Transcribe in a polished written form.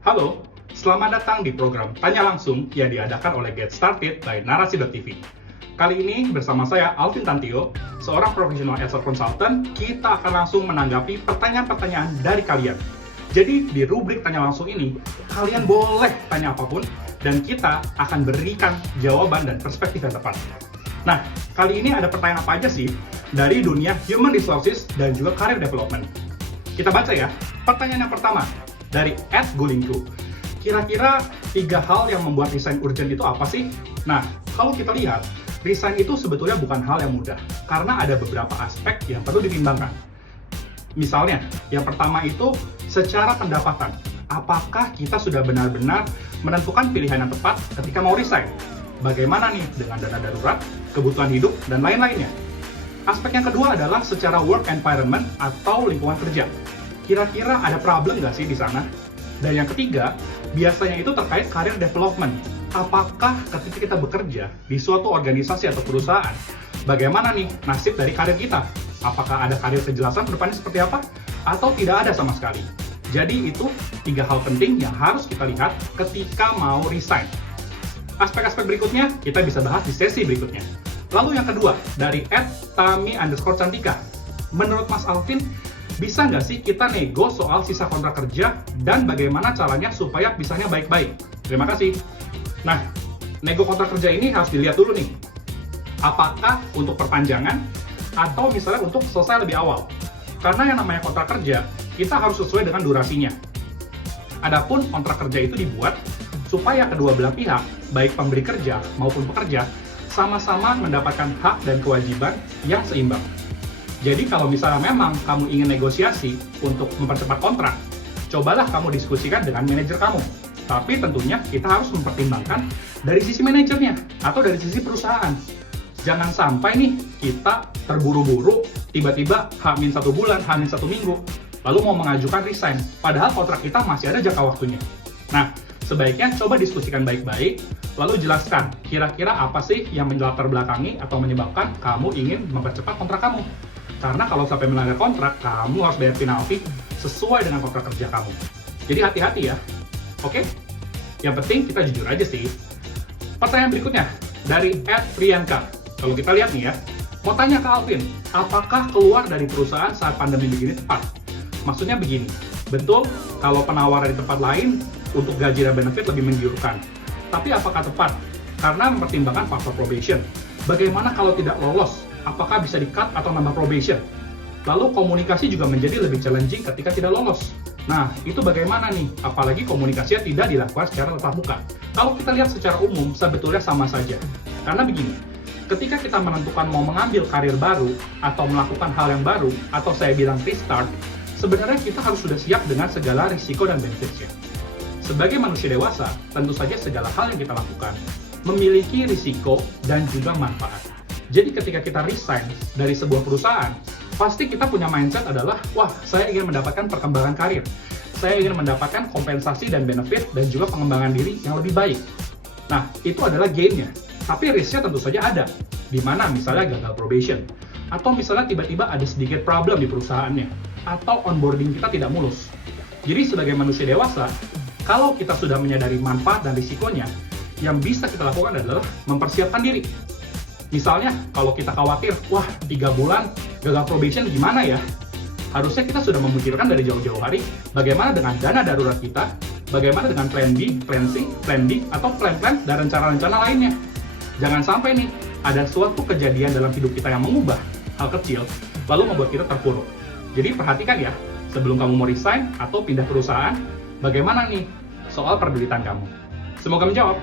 Halo, selamat datang di program Tanya Langsung yang diadakan oleh Get Started by Narasi.tv. Kali ini bersama saya Alvin Tantio, seorang profesional HR consultant, kita akan langsung menanggapi pertanyaan-pertanyaan dari kalian. Jadi di rubrik Tanya Langsung ini, kalian boleh tanya apapun dan kita akan berikan jawaban dan perspektif yang tepat. Nah, kali ini ada pertanyaan apa aja sih dari dunia human resources dan juga career development? Kita baca ya. Pertanyaan yang pertama dari @gulingku. Kira-kira 3 hal yang membuat resign urgent itu apa sih? Nah, kalau kita lihat, resign itu sebetulnya bukan hal yang mudah karena ada beberapa aspek yang perlu dipertimbangkan. Misalnya, yang pertama itu secara pendapatan. Apakah kita sudah benar-benar menentukan pilihan yang tepat ketika mau resign? Bagaimana nih dengan dana darurat, kebutuhan hidup, dan lain-lainnya? Aspek yang kedua adalah secara work environment atau lingkungan kerja. Kira-kira ada problem nggak sih di sana? Dan yang ketiga, biasanya itu terkait career development. Apakah ketika kita bekerja di suatu organisasi atau perusahaan, bagaimana nih nasib dari karir kita? Apakah ada karir kejelasan ke depannya seperti apa? Atau tidak ada sama sekali? Jadi itu 3 hal penting yang harus kita lihat ketika mau resign. Aspek-aspek berikutnya kita bisa bahas di sesi berikutnya. Lalu yang kedua, dari @tami_cantika. Menurut Mas Alvin, bisa nggak sih kita nego soal sisa kontrak kerja dan bagaimana caranya supaya pisahnya baik-baik? Terima kasih. Nah, nego kontrak kerja ini harus dilihat dulu nih. Apakah untuk perpanjangan atau misalnya untuk selesai lebih awal? Karena yang namanya kontrak kerja, kita harus sesuai dengan durasinya. Adapun kontrak kerja itu dibuat supaya kedua belah pihak, baik pemberi kerja maupun pekerja, sama-sama mendapatkan hak dan kewajiban yang seimbang. Jadi kalau misalnya memang kamu ingin negosiasi untuk mempercepat kontrak, cobalah kamu diskusikan dengan manajer kamu. Tapi tentunya kita harus mempertimbangkan dari sisi manajernya atau dari sisi perusahaan. Jangan sampai nih kita terburu-buru, tiba-tiba H-1 bulan, H-1 minggu, lalu mau mengajukan resign, padahal kontrak kita masih ada jangka waktunya. Nah, sebaiknya coba diskusikan baik-baik, lalu jelaskan kira-kira apa sih yang melatar belakangi atau menyebabkan kamu ingin mempercepat kontrak kamu. Karena kalau sampai melanggar kontrak, kamu harus bayar penalti sesuai dengan kontrak kerja kamu. Jadi hati-hati ya. Oke? Yang penting kita jujur aja sih. Pertanyaan berikutnya dari @priyanka. Kalau kita lihat nih ya, mau tanya ke Alvin, apakah keluar dari perusahaan saat pandemi begini tepat? Maksudnya begini, betul kalau penawaran di tempat lain untuk gaji dan benefit lebih menggiurkan. Tapi apakah tepat? Karena mempertimbangkan faktor probation. Bagaimana kalau tidak lolos? Apakah bisa di-cut atau nambah probation? Lalu komunikasi juga menjadi lebih challenging ketika tidak lolos. Nah, itu bagaimana nih? Apalagi komunikasinya tidak dilakukan secara tatap muka. Kalau kita lihat secara umum, sebetulnya sama saja. Karena begini, ketika kita menentukan mau mengambil karir baru, atau melakukan hal yang baru, atau saya bilang restart, sebenarnya kita harus sudah siap dengan segala risiko dan benefitnya. Sebagai manusia dewasa, tentu saja segala hal yang kita lakukan memiliki risiko dan juga manfaat. Jadi ketika kita resign dari sebuah perusahaan, pasti kita punya mindset adalah, wah, saya ingin mendapatkan perkembangan karir. Saya ingin mendapatkan kompensasi dan benefit dan juga pengembangan diri yang lebih baik. Nah, itu adalah gain-nya. Tapi risk-nya tentu saja ada. Di mana misalnya gagal probation, atau misalnya tiba-tiba ada sedikit problem di perusahaannya, atau onboarding kita tidak mulus. Jadi sebagai manusia dewasa, kalau kita sudah menyadari manfaat dan risikonya, yang bisa kita lakukan adalah mempersiapkan diri. Misalnya, kalau kita khawatir, wah 3 bulan gagal probation gimana ya? Harusnya kita sudah memikirkan dari jauh-jauh hari, bagaimana dengan dana darurat kita, bagaimana dengan plan B, plan C, plan D, atau plan-plan dan rencana-rencana lainnya. Jangan sampai nih, ada suatu kejadian dalam hidup kita yang mengubah hal kecil, lalu membuat kita terpuruk. Jadi perhatikan ya, sebelum kamu mau resign atau pindah perusahaan, bagaimana nih soal perdulitan kamu. Semoga menjawab.